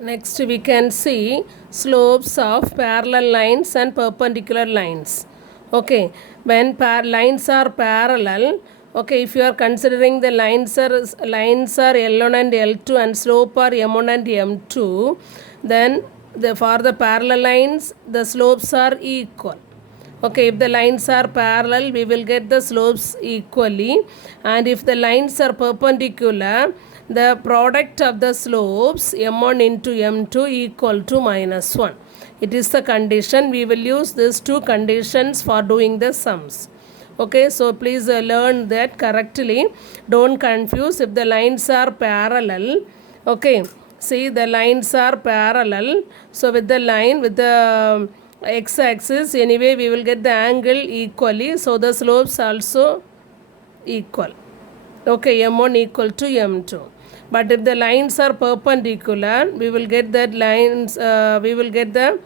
Next we can see slopes of parallel lines and perpendicular lines. Okay, when lines are parallel, okay, if you are considering the lines are L1 and L2 and slope are M1 and M2, then for the parallel lines the slopes are equal. Okay, if the lines are parallel, we will get the slopes equally, and if the lines are perpendicular, the product of the slopes m1 into m2 equal to minus 1. It is the condition. We will use these two conditions for doing the sums. Okay, so please learn that correctly. Don't confuse if the lines are parallel. Okay, see the lines are parallel. So with the line, with the x-axis, anyway we will get the angle equally. So the slopes also equal. Okay, m1 equal to m2. But if the lines are perpendicular, we will get that lines, we will get the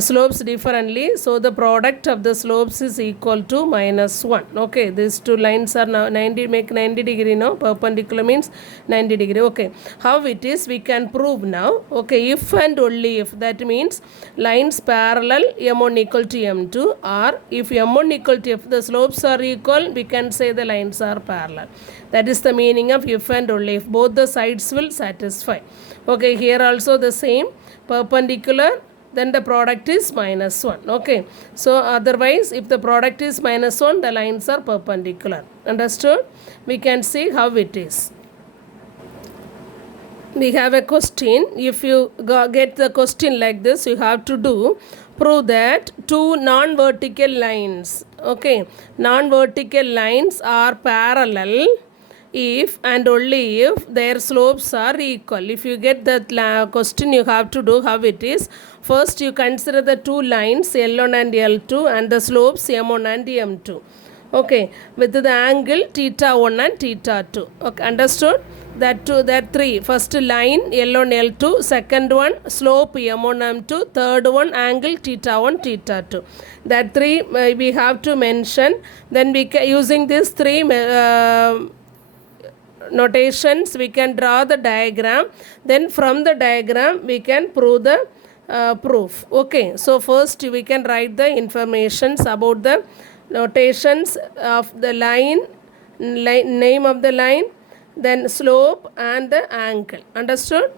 slopes differently. So the product of the slopes is equal to minus 1. Okay, these two lines are now 90, make 90 degree now. Perpendicular means 90 degree. Okay, how it is we can prove now. Okay, if and only if, that means lines parallel m1 equal to m2, or if m1 equal to if the slopes are equal, we can say the lines are parallel. That is the meaning of if and only if. Both the sides will satisfy. Okay, here also the same, perpendicular, then the product is minus 1. Okay, so otherwise if the product is minus 1, the lines are perpendicular. Understood? We can see how it is. We have a question. If you get the question like this, you have to do, prove that two non-vertical lines, okay, non-vertical lines are parallel if and only if their slopes are equal. If you get that question, you have to do how it is. First you consider the two lines L1 and L2 and the slopes M1 and M2. Okay, with the angle theta 1 and theta 2. Okay, understood? That three. First line L1 L2, second one slope M1 M2, third one angle theta 1 theta 2. That three we have to mention. Then we using these three notations we can draw the diagram. Then from the diagram we can prove the proof. Okay, so first we can write the informations about the notations of the line, name of the line, then slope and the angle. Understood?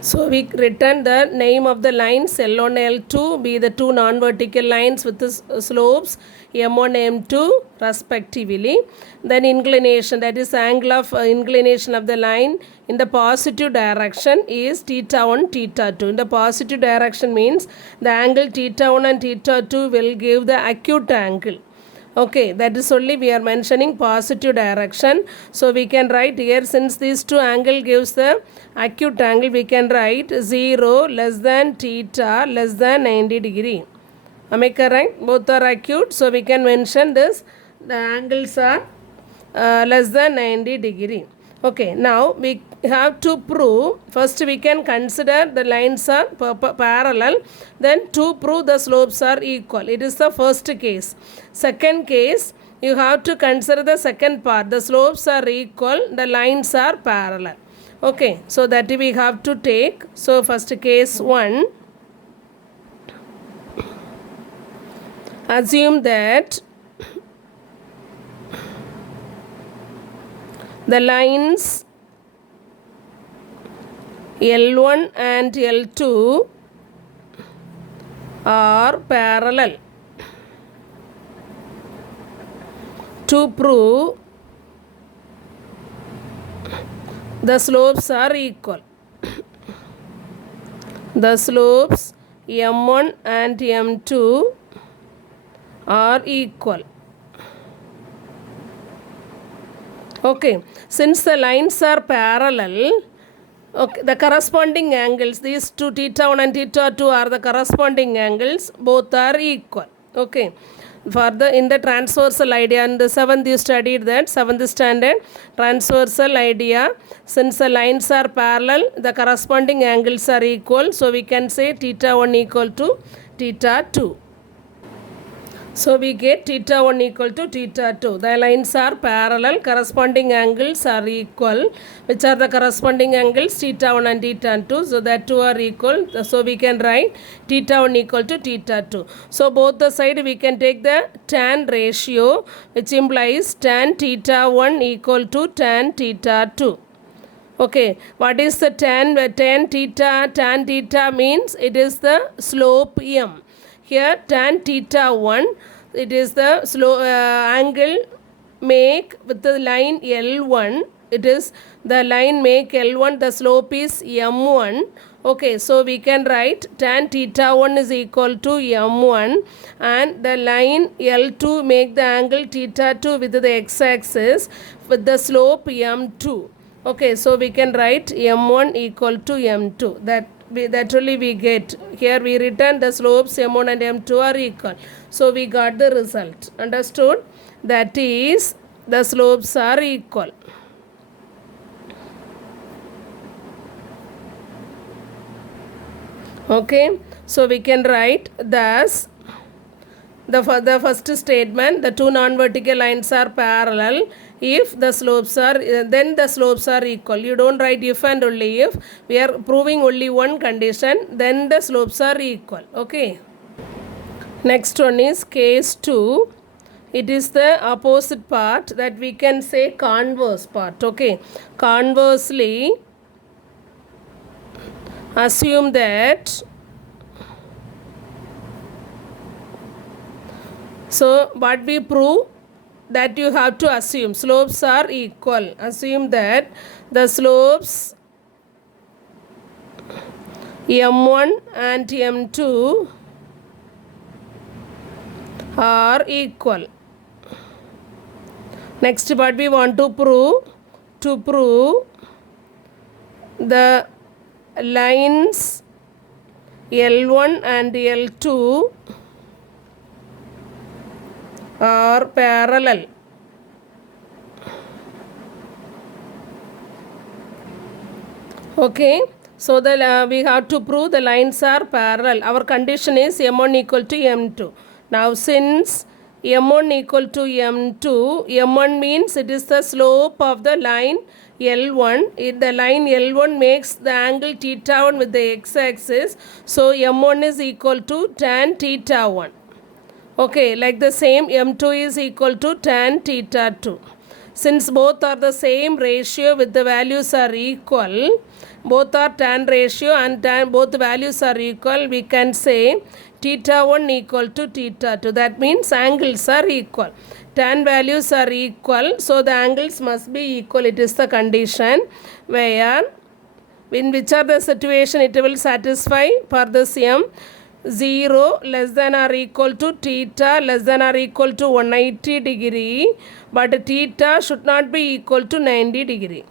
So we written the name of the lines L1 L2 be the two non-vertical lines with the slopes M1 M2 respectively. Then inclination, that is angle of inclination of the line in the positive direction is theta 1 theta 2. In the positive direction means the angle theta 1 and theta 2 will give the acute angle. Okay, that is only we are mentioning positive direction. So we can write here, since these two angle gives the acute angle, we can write 0 less than theta less than 90 degree. Am I correct? Both are acute. So we can mention this, the angles are less than 90 degree. Okay, now we have to prove, first we can consider the lines are parallel, then to prove the slopes are equal. It is the first case. Second case, you have to consider the second part, the slopes are equal, the lines are parallel. Okay, so that we have to take. So first case 1, assume that the lines L1 and L2 are parallel. To prove the slopes are equal. The slopes M1 and M2 are equal. Okay, since the lines are parallel, okay, the corresponding angles, these two theta 1 and theta 2 are the corresponding angles, both are equal. Okay, for the in the transversal idea, in the 7th you studied that, 7th standard transversal idea, since the lines are parallel, the corresponding angles are equal, so we can say theta 1 equal to theta 2. So we get theta 1 equal to theta 2. The lines are parallel, corresponding angles are equal. Which are the corresponding angles? Theta 1 and theta 2. So that two are equal. So we can write theta 1 equal to theta 2. So both the side we can take the tan ratio, which implies tan theta 1 equal to tan theta 2. Okay, what is the tan theta? Tan theta means it is the slope m. Here tan theta 1, it is the angle make with the line L1. It is the line make L1, the slope is m1. Okay, so we can write tan theta 1 is equal to m1, and the line L2 make the angle theta 2 with the x-axis with the slope m2. Okay, so we can write m1 equal to m2. That only we get. Here we return the slopes m1 and m2 are equal. So we got the result. Understood? That is, the slopes are equal. Okay, so we can write thus. The first statement, the two non-vertical lines are parallel if the slopes are, then the slopes are equal. You don't write if and only if. We are proving only one condition, then the slopes are equal. Okay. Next one is case 2. It is the opposite part, that we can say converse part. Okay. Conversely, assume that, so what we prove, that you have to assume slopes are equal. Assume that the slopes m1 and m2 are equal. Next, what we want to prove? To prove the lines L1 and L2 are parallel. Okay, so we have to prove the lines are parallel. Our condition is m1 equal to m2. Now since m1 equal to m2, m1 means it is the slope of the line L1. The line L1 makes the angle theta 1 with the x-axis. So m1 is equal to tan theta 1. Okay, like the same, m2 is equal to tan theta 2. Since both are the same ratio with the values are equal, both are tan ratio and both values are equal, we can say theta 1 equal to theta 2. That means angles are equal. Tan values are equal, so the angles must be equal. It is the condition where, in which are the situation it will satisfy for this m. 0 less than or equal to theta less than or equal to 180 degree, but theta should not be equal to 90 degree.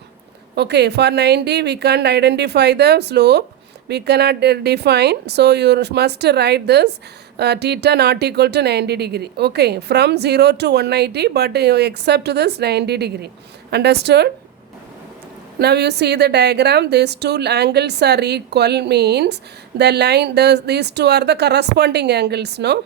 Okay, for 90 we can't identify the slope, we cannot define, so you must write this theta not equal to 90 degree. Okay, from 0 to 180, but except this 90 degree. Understood? Now you see the diagram, these two angles are equal means the line, these two are the corresponding angles, no?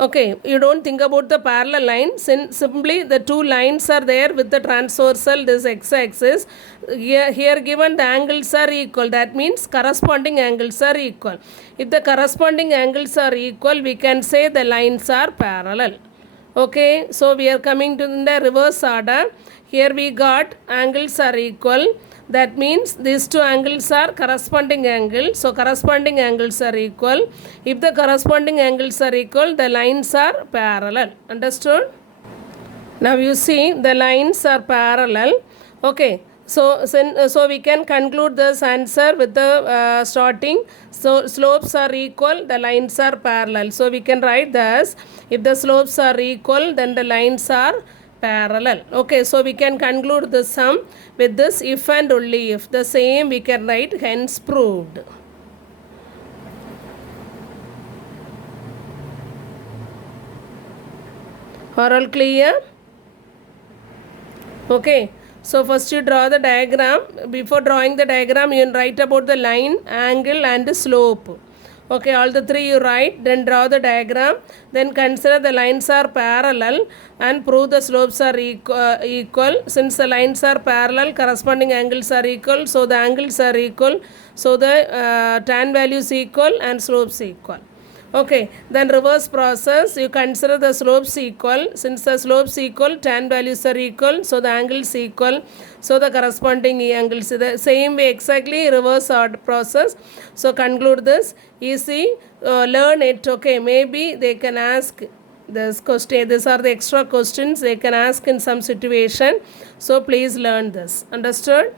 Okay, you don't think about the parallel line, simply the two lines are there with the transversal, this x-axis. Here given the angles are equal, that means corresponding angles are equal. If the corresponding angles are equal, we can say the lines are parallel. Okay, so we are coming to the reverse order. Here we got angles are equal. That means these two angles are corresponding angles. So corresponding angles are equal. If the corresponding angles are equal, the lines are parallel. Understood? Now you see the lines are parallel. Okay. So we can conclude this answer with the starting. So slopes are equal, the lines are parallel. So we can write this. If the slopes are equal, then the lines are parallel. Okay, so we can conclude the sum with this if and only if. The same we can write, hence proved. Are all clear? Okay. So first you draw the diagram. Before drawing the diagram, you write about the line, angle and slope. Okay, all the three you write, then draw the diagram, then consider the lines are parallel and prove the slopes are equal. Since the lines are parallel, corresponding angles are equal, so the angles are equal, so the tan value is equal and slopes equal. Okay, then reverse process, you consider the slopes equal. Since the slopes equal, tan values are equal, so the angles equal, so the corresponding angles. The same way, exactly reverse order process. So conclude this, easy, learn it. Okay, maybe they can ask this question, these are the extra questions they can ask in some situation. So please learn this. Understood?